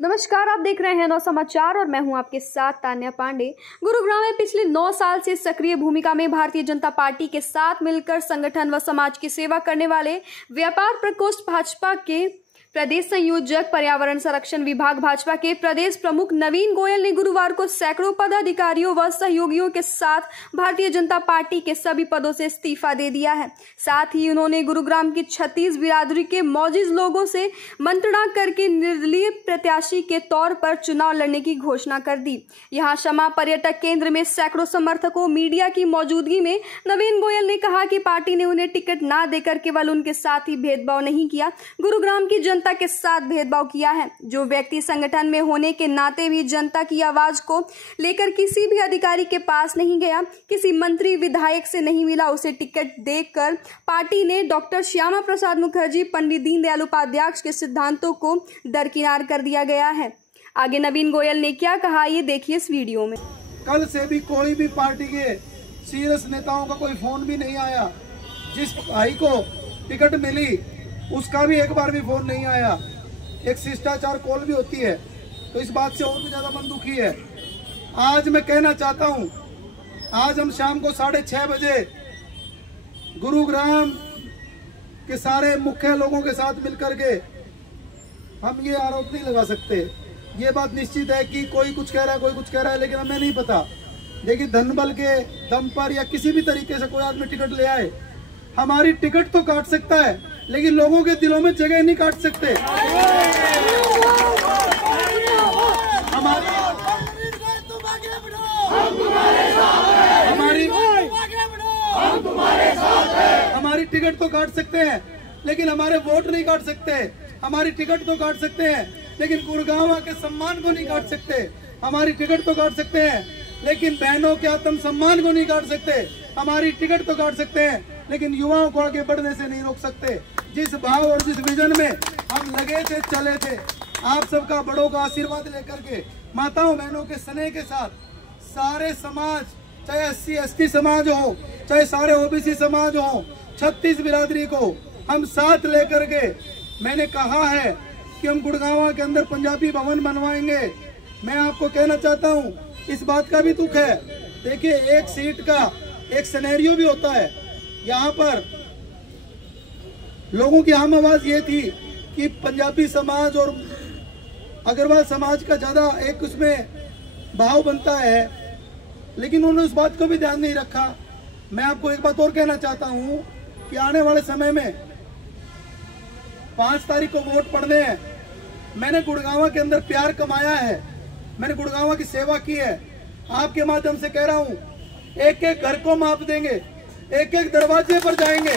नमस्कार, आप देख रहे हैं नौ समाचार और मैं हूं आपके साथ तान्या पांडे। गुरुग्राम में पिछले 9 साल से सक्रिय भूमिका में भारतीय जनता पार्टी के साथ मिलकर संगठन व समाज की सेवा करने वाले व्यापार प्रकोष्ठ भाजपा के प्रदेश संयोजक पर्यावरण संरक्षण विभाग भाजपा के प्रदेश प्रमुख नवीन गोयल ने गुरुवार को सैकड़ों पदाधिकारियों व सहयोगियों के साथ भारतीय जनता पार्टी के सभी पदों से इस्तीफा दे दिया है। साथ ही उन्होंने गुरुग्राम की 36 बिरादरी के मौजूद लोगों से मंत्रणा करके निर्दलीय प्रत्याशी के तौर पर चुनाव लड़ने की घोषणा कर दी। यहां क्षमा पर्यटक केंद्र में सैकड़ों समर्थकों मीडिया की मौजूदगी में नवीन गोयल ने कहा कि पार्टी ने उन्हें टिकट न देकर केवल उनके साथ ही भेदभाव नहीं किया, गुरुग्राम की जनता के साथ भेदभाव किया है। जो व्यक्ति संगठन में होने के नाते भी जनता की आवाज को लेकर किसी भी अधिकारी के पास नहीं गया, किसी मंत्री विधायक से नहीं मिला, उसे टिकट देकर पार्टी ने डॉक्टर श्यामा प्रसाद मुखर्जी, पंडित दीनदयाल उपाध्याय के सिद्धांतों को दरकिनार कर दिया गया है। आगे नवीन गोयल ने क्या कहा, ये देखिए इस वीडियो में। कल से भी कोई भी पार्टी के सीरियस नेताओं का कोई फोन भी नहीं आया। जिस भाई को टिकट मिली उसका भी एक बार भी फोन नहीं आया। एक शिष्टाचार कॉल भी होती है, तो इस बात से और भी ज्यादा मन दुखी है। आज मैं कहना चाहता हूं, आज हम शाम को 6:30 बजे गुरुग्राम के सारे मुख्य लोगों के साथ मिलकर के हम ये आरोप नहीं लगा सकते। ये बात निश्चित है कि कोई कुछ कह रहा है, कोई कुछ कह रहा है, लेकिन हमें नहीं पता। देखिए, धन बल के दम पर या किसी भी तरीके से कोई आदमी टिकट ले आए, हमारी टिकट तो काट सकता है, लेकिन लोगों के दिलों में जगह नहीं काट सकते। हमारी टिकट तो काट सकते हैं, लेकिन हमारे वोट नहीं काट सकते। हमारी टिकट तो काट सकते हैं, लेकिन गुरुग्राम के सम्मान को नहीं काट सकते। हमारी टिकट तो काट सकते हैं, लेकिन बहनों के आत्म सम्मान को नहीं काट सकते। हमारी टिकट तो काट सकते हैं, लेकिन युवाओं को आगे बढ़ने से नहीं रोक सकते। जिस भाव और जिस विजन में हम लगे थे, चले थे, आप सबका बड़ों का आशीर्वाद लेकर के, माताओं बहनों के स्नेह के साथ, सारे समाज, चाहे SC ST समाज हो, चाहे सारे OBC समाज हो, 36 बिरादरी को हम साथ लेकर के, मैंने कहा है कि हम गुड़गांव के अंदर पंजाबी भवन बनवाएंगे। मैं आपको कहना चाहता हूँ, इस बात का भी दुख है। देखिए, एक सीट का एक सिनेरियो भी होता है। यहाँ पर लोगों की आम आवाज ये थी कि पंजाबी समाज और अग्रवाल समाज का ज्यादा एक उसमें भाव बनता है, लेकिन उन्होंने उस बात को भी ध्यान नहीं रखा। मैं आपको एक बात और कहना चाहता हूं कि आने वाले समय में 5 तारीख को वोट पड़ने हैं। मैंने गुड़गांव के अंदर प्यार कमाया है, मैंने गुड़गांव की सेवा की है। आपके माध्यम से कह रहा हूं, एक एक घर को माप देंगे, एक एक दरवाजे पर जाएंगे,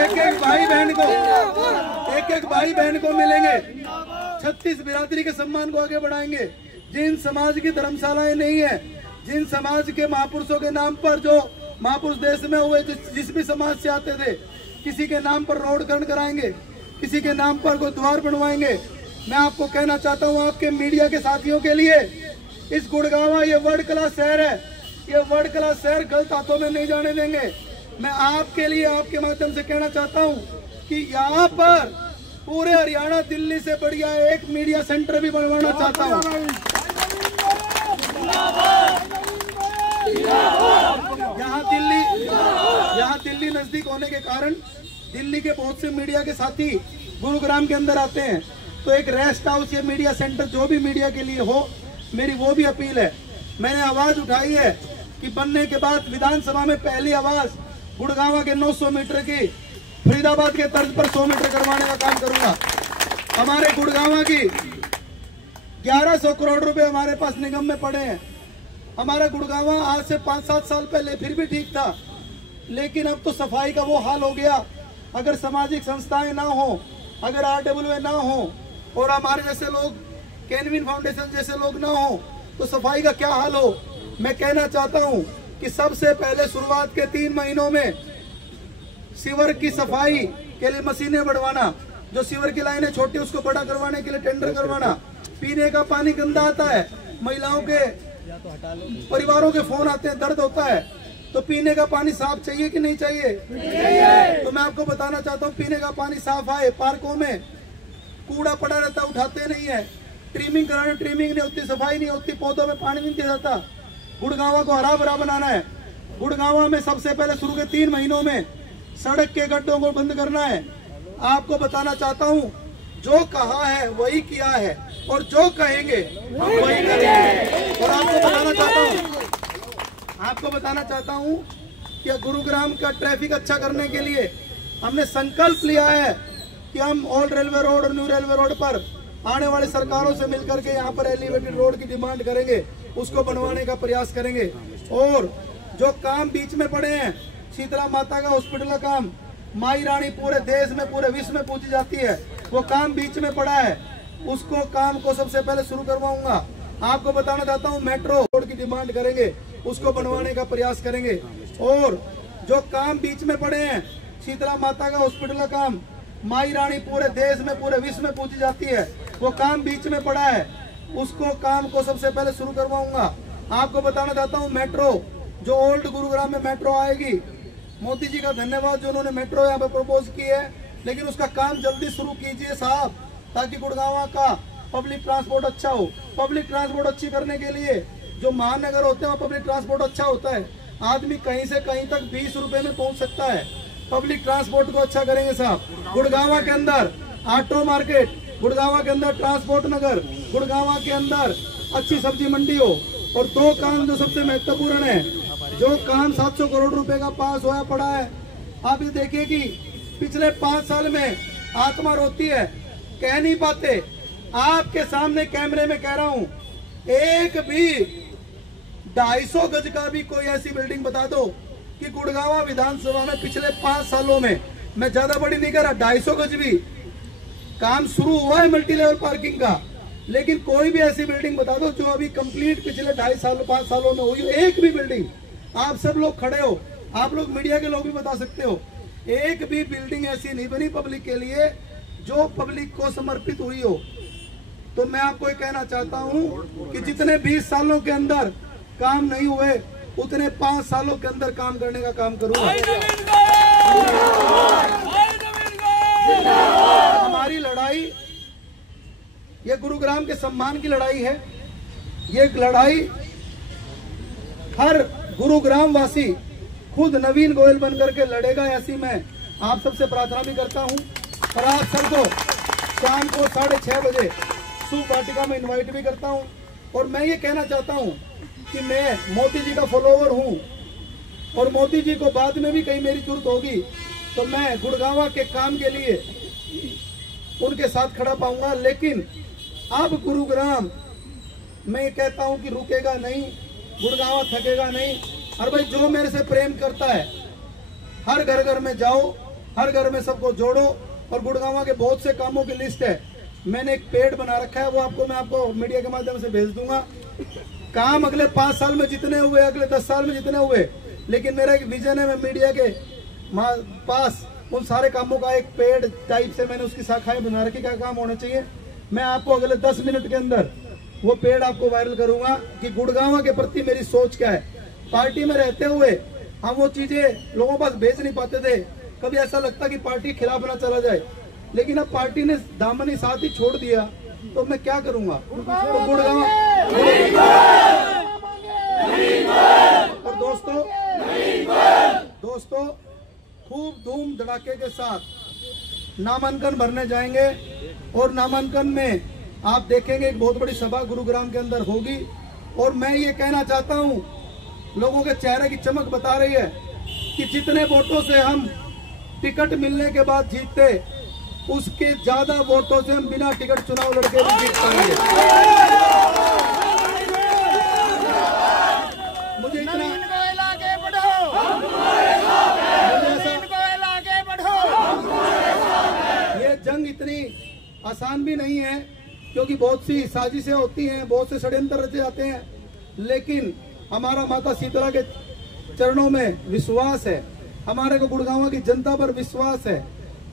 एक एक भाई बहन को मिलेंगे, 36 बिरादरी के सम्मान को आगे बढ़ाएंगे। जिन समाज की धर्मशालाएं नहीं है, जिन समाज के महापुरुषों के नाम पर, जो महापुरुष देश में हुए, जिस भी समाज से आते थे, किसी के नाम पर रोड खंड कराएंगे, किसी के नाम पर कोई द्वार बनवाएंगे। मैं आपको कहना चाहता हूँ, आपके मीडिया के साथियों के लिए, इस गुड़गांव ये वर्ल्ड क्लास शहर है, ये वर्ल्ड क्लास शहर गलत हाथों में नहीं जाने देंगे। मैं आपके लिए, आपके माध्यम से कहना चाहता हूं कि यहाँ पर पूरे हरियाणा, दिल्ली से बढ़िया एक मीडिया सेंटर भी बनवाना चाहता हूं। यहाँ दिल्ली नजदीक होने के कारण दिल्ली के बहुत से मीडिया के साथी गुरुग्राम के अंदर आते हैं, तो एक रेस्ट हाउस या मीडिया सेंटर जो भी मीडिया के लिए हो, मेरी वो भी अपील है। मैंने आवाज उठाई है कि बनने के बाद विधानसभा में पहली आवाज गुड़गांव के 900 मीटर की फरीदाबाद के तर्ज पर 100 मीटर करवाने का काम करूंगा। हमारे गुड़गांव की 1100 करोड़ रुपए हमारे पास निगम में पड़े हैं। हमारा गुड़गांव आज से 5-7 साल पहले फिर भी ठीक था, लेकिन अब तो सफाई का वो हाल हो गया। अगर सामाजिक संस्थाएं ना हो, अगर RWA ना हो, और हमारे जैसे लोग, केनविन फाउंडेशन जैसे लोग ना हो, तो सफाई का क्या हाल हो। मैं कहना चाहता हूं कि सबसे पहले शुरुआत के 3 महीनों में सीवर की सफाई के लिए मशीनें बढ़वाना, जो सीवर की लाइनें छोटी उसको बड़ा करवाने के लिए टेंडर करवाना। पीने का पानी गंदा आता है, महिलाओं के परिवारों के फोन आते हैं, दर्द होता है, तो पीने का पानी साफ चाहिए कि नहीं चाहिए? तो मैं आपको बताना चाहता हूँ, पीने का पानी साफ आए, पार्कों में कूड़ा पड़ा रहता उठाते नहीं है, ट्रिमिंग कराने ट्रिमिंग नहीं होती, सफाई नहीं होती, पौधों में पानी नहीं दिया जाता। गुड़गांव को हरा भरा बनाना है। गुड़गांव में सबसे पहले शुरू के 3 महीनों में सड़क के गड्ढों को बंद करना है। आपको बताना चाहता हूँ, जो कहा है वही किया है और जो कहेंगे हम वही करेंगे। और आपको बताना चाहता हूँ कि गुरुग्राम का ट्रैफिक अच्छा करने के लिए हमने संकल्प लिया है कि हम ओल्ड रेलवे रोड और न्यू रेलवे रोड पर आने वाली सरकारों से मिलकर के यहाँ पर एलिवेटेड रोड की डिमांड करेंगे, उसको बनवाने का प्रयास करेंगे। और जो काम बीच में पड़े हैं, शीतला माता का हॉस्पिटल का काम, माई रानी पूरे देश में पूरे विश्व में पूजी जाती है, वो काम बीच में पड़ा है, उसको काम को सबसे पहले शुरू करवाऊंगा। आपको बताना चाहता हूँ, मेट्रो रोड की डिमांड करेंगे, उसको बनवाने का प्रयास करेंगे। और जो काम बीच में पड़े हैं, शीतला माता का हॉस्पिटल का काम, माई रानी पूरे देश में पूरे विश्व में पूजी जाती है, वो काम बीच में पड़ा है, उसको काम को सबसे पहले शुरू करवाऊंगा। आपको बताना चाहता हूँ, मेट्रो जो ओल्ड गुरुग्राम में मेट्रो आएगी, मोदी जी का धन्यवाद जो उन्होंने मेट्रो यहाँ पे प्रपोज की है, लेकिन उसका काम जल्दी शुरू कीजिए साहब, ताकि गुड़गांव का पब्लिक ट्रांसपोर्ट अच्छा हो। पब्लिक ट्रांसपोर्ट अच्छी करने के लिए जो महानगर होते हैं वहाँ पब्लिक ट्रांसपोर्ट अच्छा होता है, आदमी कहीं से कहीं तक 20 रुपए में पहुंच सकता है। पब्लिक ट्रांसपोर्ट को अच्छा करेंगे साहब। गुड़गांव के अंदर ऑटो मार्केट, गुड़गांव के अंदर ट्रांसपोर्ट नगर, गुड़गांव के अंदर अच्छी सब्जी मंडी हो। और 2 काम जो सबसे महत्वपूर्ण है, जो काम 700 करोड़ रुपए का पास होया पड़ा है, आप ये देखिए कि पिछले 5 साल में आत्मा रोती है, कह नहीं पाते। आपके सामने कैमरे में कह रहा हूं, एक भी 250 गज का भी कोई ऐसी बिल्डिंग बता दो कि गुड़गांव विधानसभा में पिछले 5 सालों में, मैं ज्यादा बड़ी नहीं कर रहा, 250 गज भी काम शुरू हुआ है मल्टी लेवल पार्किंग का, लेकिन कोई भी ऐसी बिल्डिंग बता दो जो अभी कंप्लीट पिछले 5 सालों में हुई हो। एक भी बिल्डिंग, आप सब लोग खड़े हो, आप लोग मीडिया के लोग भी बता सकते हो, एक भी बिल्डिंग ऐसी नहीं बनी पब्लिक के लिए जो पब्लिक को समर्पित हुई हो। तो मैं आपको ये कहना चाहता हूं कि जितने 20 सालों के अंदर काम नहीं हुए, उतने 5 सालों के अंदर काम करने का काम करूंगा। हमारी लड़ाई ये गुरुग्राम के सम्मान की लड़ाई है। ये लड़ाई हर गुरुग्राम वासी खुद नवीन गोयल बनकर के लड़ेगा, ऐसी मैं आप सबसे प्रार्थना भी करता हूं। और आप सबको शाम को 6:30 बजे सुख वाटिका में इनवाइट भी करता हूं। और मैं ये कहना चाहता हूं कि मैं मोदी जी का फॉलोवर हूं, और मोदी जी को बाद में भी कहीं मेरी जरूरत होगी तो मैं गुड़गांव के काम के लिए उनके साथ खड़ा पाऊंगा। लेकिन अब गुरुग्राम मैं ये कहता हूं कि रुकेगा नहीं, गुड़गांव थकेगा नहीं। और भाई जो मेरे से प्रेम करता है, हर घर घर में जाओ, हर घर में सबको जोड़ो। और गुड़गांव के बहुत से कामों की लिस्ट है, मैंने एक पेड बना रखा है, वो मैं आपको मीडिया के माध्यम से भेज दूंगा। काम अगले 5 साल में जितने हुए, अगले 10 साल में जितने हुए, लेकिन मेरा एक विजन है, मैं मीडिया के पास उन सारे कामों का एक पेड टाइप से मैंने उसकी शाखाएं बना रखी, क्या काम होना चाहिए। मैं आपको अगले 10 मिनट के अंदर वो पेड आपको वायरल करूंगा कि गुड़गांव के प्रति मेरी सोच क्या है। पार्टी में रहते हुए हम वो चीजें लोगों के पास भेज नहीं पाते थे, कभी ऐसा लगता कि पार्टी खिलाफ ना चला जाए, लेकिन अब पार्टी ने दामनी साथ ही छोड़ दिया, तो मैं क्या करूंगा। तो गुड़गांव और दोस्तों खूब धूम धड़ाके के साथ नामांकन भरने जाएंगे। और नामांकन में आप देखेंगे एक बहुत बड़ी सभा गुरुग्राम के अंदर होगी। और मैं ये कहना चाहता हूँ, लोगों के चेहरे की चमक बता रही है कि जितने वोटों से हम टिकट मिलने के बाद जीतते, उसके ज्यादा वोटों से हम बिना टिकट चुनाव लड़के भी जीत पाएंगे। मुझे इतना ये जंग इतनी आसान भी नहीं है, क्योंकि बहुत सी साजिशें होती हैं, बहुत से षड्यंत्र रचे जाते हैं, लेकिन हमारा माता शीतला के चरणों में विश्वास है, हमारे को गुड़गांव की जनता पर विश्वास है।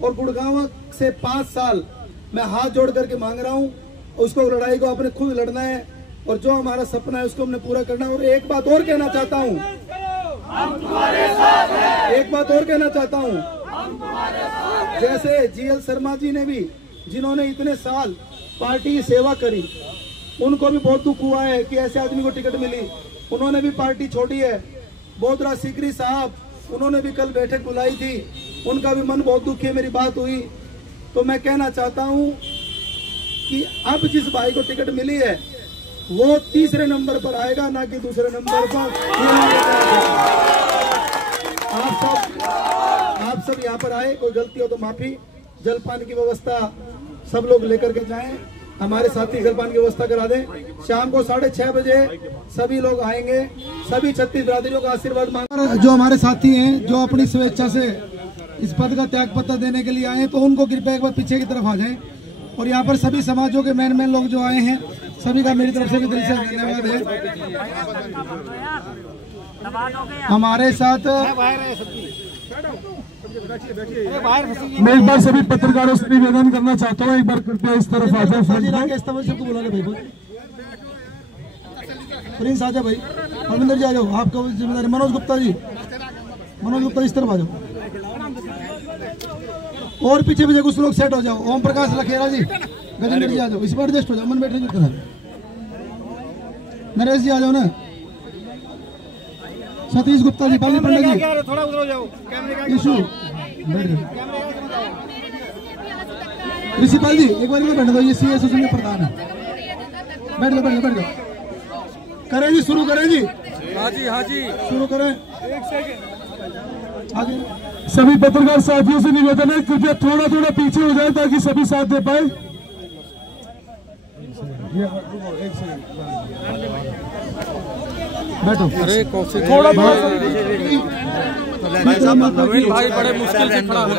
और गुड़गांव से 5 साल मैं हाथ जोड़ करके मांग रहा हूँ, उसको लड़ाई को आपने खुद लड़ना है, और जो हमारा सपना है उसको हमने पूरा करना है। और एक बात और कहना चाहता हूँ, एक बात और कहना चाहता हूँ, जैसे GL शर्मा जी ने भी जिन्होंने इतने साल पार्टी की सेवा करी, उनको भी बहुत दुख हुआ है कि ऐसे आदमी को टिकट मिली। उन्होंने भी पार्टी छोड़ी है। बोधरा सीकरी साहब, उन्होंने भी कल बैठक बुलाई थी, उनका भी मन बहुत दुखी है। मेरी बात हुई तो मैं कहना चाहता हूं कि अब जिस भाई को टिकट मिली है वो तीसरे नंबर पर आएगा, ना कि दूसरे नंबर पर। आप सब यहाँ पर आए, कोई गलती हो तो माफी। जलपान की व्यवस्था सब लोग लेकर के जाएं, हमारे साथी जलपान की व्यवस्था करा दें। शाम को 6:30 बजे सभी लोग आएंगे। सभी 36 बिरादरियों का आशीर्वाद मांग। जो हमारे साथी हैं, जो अपनी स्वेच्छा से इस पद का त्याग पत्र देने के लिए आए, तो उनको कृपया एक बार पीछे की तरफ आ जाएं। और यहाँ पर सभी समाजों के मेन लोग जो आए हैं, सभी का मेरी तरफ से भी दिल से धन्यवाद है। हमारे साथ मैं एक बार सभी पत्रकारों से निवेदन करना चाहता हूँ, एक बार कृपया इस तरफ आ जाए। सबको बुला ले भाई, प्रिंस आ जाओ भाई, रविंदर जी आ जाओ, आपका जिम्मेदारी। मनोज गुप्ता जी, मनोज गुप्ता इस तरफ आ जाओ, और पीछे पीछे कुछ लोग सेट हो जाओ। ओम प्रकाश लखेरा जी, गजेंद्र जी आ जाओ, इस पर एडजस्ट हो जाओ, मन बैठे जो। नरेश जी आ जाओ ना, सतीश गुप्ता जी, पाली पंडित जी, थोड़ा उधर हो जाओ, इशू ऋषिपाल जी एक बार बैठ दो, ये सी एसोसिएशन के प्रधान है। बैठ दो, बैठ दो। करें जी, शुरू करें जी। हाँ जी शुरू करें। आगे सभी पत्रकार साथियों से निवेदन है, कृपया थोड़ा पीछे हो जाए ताकि सभी साथ दे पाए। बैठो। अरे थोड़ा नवीन भाई बड़े मुश्किल से खड़ा है,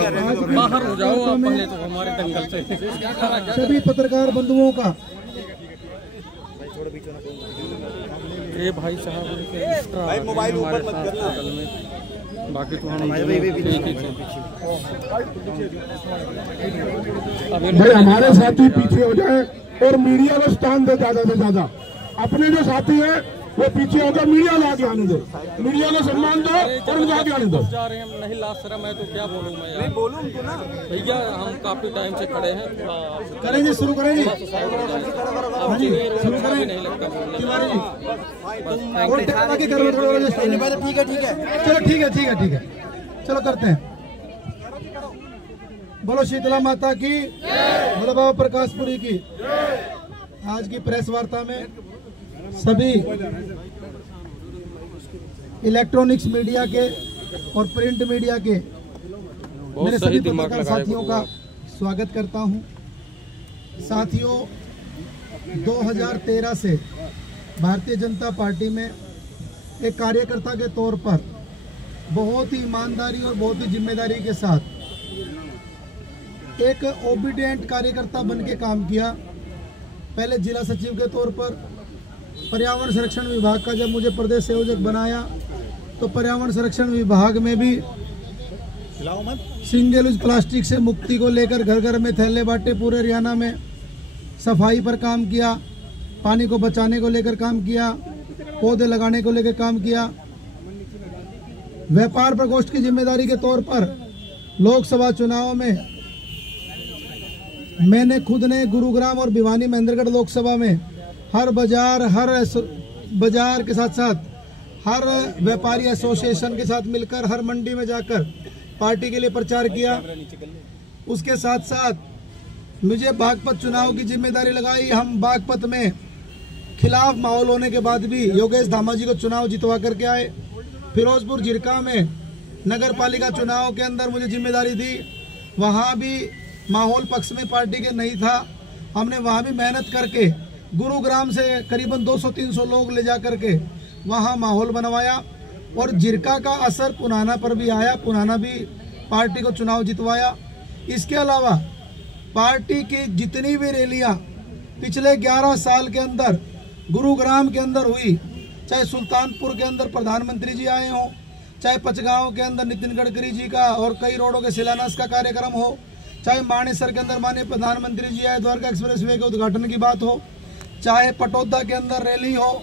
बाहर हो जाओ आप पहले तो हमारे दंगल से। सभी पत्रकार बंधुओं का ये भाई साहब भाई मोबाइल ऊपर मत करना, बाकी तो हम भाई हमारे साथी पीछे हो जाए और मीडिया को स्थान दे ज्यादा से ज्यादा। अपने जो साथी है वो पीछे होकर मीडिया ला के आने दो, मीडिया को सम्मान दो और उनको आगे आने दो। जा रहे हैं नहीं लास्ट सर, मैं तो क्या बोलूँ मैं यार, बोलूँ तो ना भैया, हम काफी टाइम से खड़े हैं। करेंगे, शुरू करेंगे। हाँ जी शुरू करें। नहीं लगता तिवारी जी, ठीक है, चलो ठीक है, चलो करते हैं। बोलो शीतला माता की, बोलो बाबा प्रकाशपुरी की। आज की प्रेस वार्ता में सभी इलेक्ट्रॉनिक्स मीडिया के और प्रिंट मीडिया के मेरे सभी पत्रकार साथियों का स्वागत करता हूं। साथियों, 2013 से भारतीय जनता पार्टी में एक कार्यकर्ता के तौर पर बहुत ही ईमानदारी और बहुत ही जिम्मेदारी के साथ एक ओबीडिएंट कार्यकर्ता बन के काम किया। पहले जिला सचिव के तौर पर पर्यावरण संरक्षण विभाग का जब मुझे प्रदेश संयोजक बनाया, तो पर्यावरण संरक्षण विभाग में भी सिंगल यूज प्लास्टिक से मुक्ति को लेकर घर घर में थैले बांटे, पूरे हरियाणा में सफाई पर काम किया, पानी को बचाने को लेकर काम किया, पौधे लगाने को लेकर काम किया। व्यापार प्रकोष्ठ की जिम्मेदारी के तौर पर लोकसभा चुनाव में मैंने खुद ने गुरुग्राम और भिवानी महेंद्रगढ़ लोकसभा में हर बाजार के साथ साथ हर व्यापारी एसोसिएशन के साथ मिलकर हर मंडी में जाकर पार्टी के लिए प्रचार किया। उसके साथ साथ मुझे बागपत चुनाव की जिम्मेदारी लगाई। हम बागपत में खिलाफ माहौल होने के बाद भी योगेश धामा जी को चुनाव जितवा करके आए। फिरोजपुर झिरका में नगर पालिका चुनाव के अंदर मुझे जिम्मेदारी दी, वहाँ भी माहौल पक्ष में पार्टी के नहीं था। हमने वहाँ भी मेहनत करके गुरुग्राम से करीबन 200-300 लोग ले जा करके वहाँ माहौल बनवाया और झिरका का असर पुनाना पर भी आया। पुनाना भी पार्टी को चुनाव जितवाया। इसके अलावा पार्टी की जितनी भी रैलियाँ पिछले 11 साल के अंदर गुरुग्राम के अंदर हुई, चाहे सुल्तानपुर के अंदर प्रधानमंत्री जी आए हों, चाहे पचगांव के अंदर नितिन गडकरी जी का और कई रोडों के शिलान्यास का कार्यक्रम हो, चाहे मानेसर के अंदर माननीय प्रधानमंत्री जी आए, द्वारका एक्सप्रेस वे के उद्घाटन की बात हो, चाहे पटौदा के अंदर रैली हो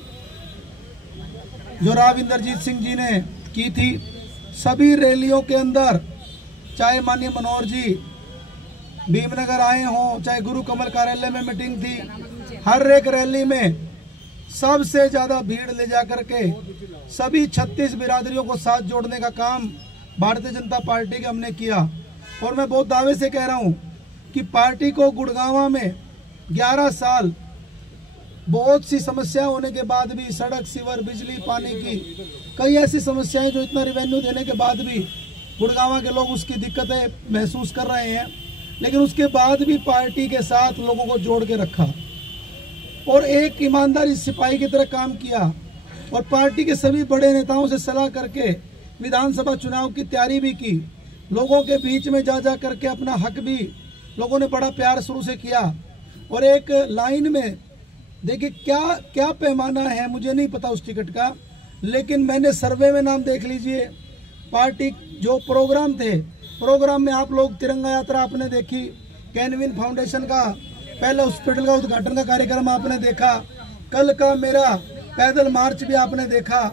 जो राव इंद्रजीत सिंह जी ने की थी, सभी रैलियों के अंदर चाहे माननीय मनोहर जी भीमनगर आए हों, चाहे गुरु कमल कार्यालय में मीटिंग थी, हर एक रैली में सबसे ज्यादा भीड़ ले जाकर के सभी 36 बिरादरियों को साथ जोड़ने का काम भारतीय जनता पार्टी के हमने किया। और मैं बहुत दावे से कह रहा हूं कि पार्टी को गुड़गांव में 11 साल बहुत सी समस्या होने के बाद भी, सड़क, सीवर, बिजली, पानी की कई ऐसी समस्याएं जो इतना रेवेन्यू देने के बाद भी गुड़गांव के लोग उसकी दिक्कतें महसूस कर रहे हैं, लेकिन उसके बाद भी पार्टी के साथ लोगों को जोड़ के रखा और एक ईमानदारी सिपाही की तरह काम किया। और पार्टी के सभी बड़े नेताओं से सलाह करके विधानसभा चुनाव की तैयारी भी की, लोगों के बीच में जा करके अपना हक भी लोगों ने बड़ा प्यार शुरू से किया। और एक लाइन में देखिए क्या पैमाना है मुझे नहीं पता उस टिकट का, लेकिन मैंने सर्वे में नाम देख लीजिए। पार्टी जो प्रोग्राम थे, प्रोग्राम में आप लोग तिरंगा यात्रा आपने देखी, कैनविन फाउंडेशन का पहले हॉस्पिटल का उद्घाटन का कार्यक्रम आपने देखा, कल का मेरा पैदल मार्च भी आपने देखा।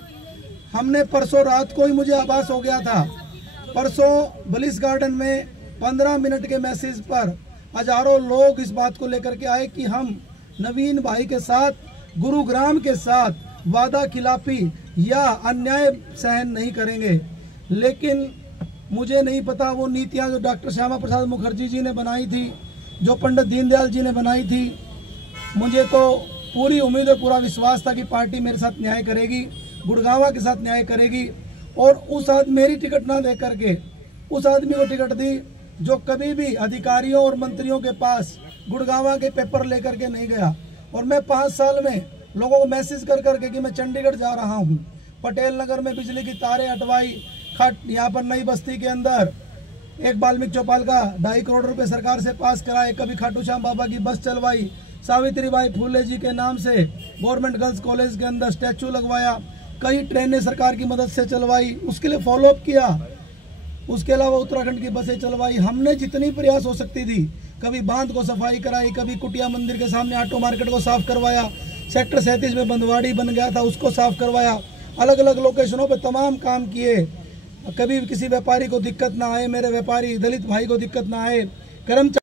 हमने परसों रात को ही मुझे आभास हो गया था, परसों बलिस गार्डन में 15 मिनट के मैसेज पर हजारों लोग इस बात को लेकर के आए कि हम नवीन भाई के साथ, गुरुग्राम के साथ वादा खिलाफी या अन्याय सहन नहीं करेंगे। लेकिन मुझे नहीं पता वो नीतियां जो डॉक्टर श्यामा प्रसाद मुखर्जी जी ने बनाई थी, जो पंडित दीनदयाल जी ने बनाई थी, मुझे तो पूरी उम्मीद और पूरा विश्वास था कि पार्टी मेरे साथ न्याय करेगी, गुड़गांव के साथ न्याय करेगी। और उस आदमी मेरी टिकट ना दे करके उस आदमी को टिकट दी जो कभी भी अधिकारियों और मंत्रियों के पास गुड़गांव के पेपर लेकर के नहीं गया। और मैं 5 साल में लोगों को मैसेज कर करके कि मैं चंडीगढ़ जा रहा हूँ, पटेल नगर में बिजली की तारें हटवाई, यहाँ पर नई बस्ती के अंदर एक वाल्मीकि चौपाल का 2.5 करोड़ रुपए सरकार से पास कराए, कभी खाटू श्याम बाबा की बस चलवाई, सावित्रीबाई फूले जी के नाम से गवर्नमेंट गर्ल्स कॉलेज के अंदर स्टैचू लगवाया, कई ट्रेनें सरकार की मदद से चलवाई, उसके लिए फॉलोअप किया। उसके अलावा उत्तराखंड की बसें चलवाई। हमने जितनी प्रयास हो सकती थी, कभी बांध को सफाई कराई, कभी कुटिया मंदिर के सामने ऑटो मार्केट को साफ करवाया, सेक्टर 37 में बंदवाड़ी बन गया था उसको साफ करवाया, अलग अलग लोकेशनों पर तमाम काम किए। कभी किसी व्यापारी को दिक्कत ना आए, मेरे व्यापारी दलित भाई को दिक्कत ना आए, कर्मचारी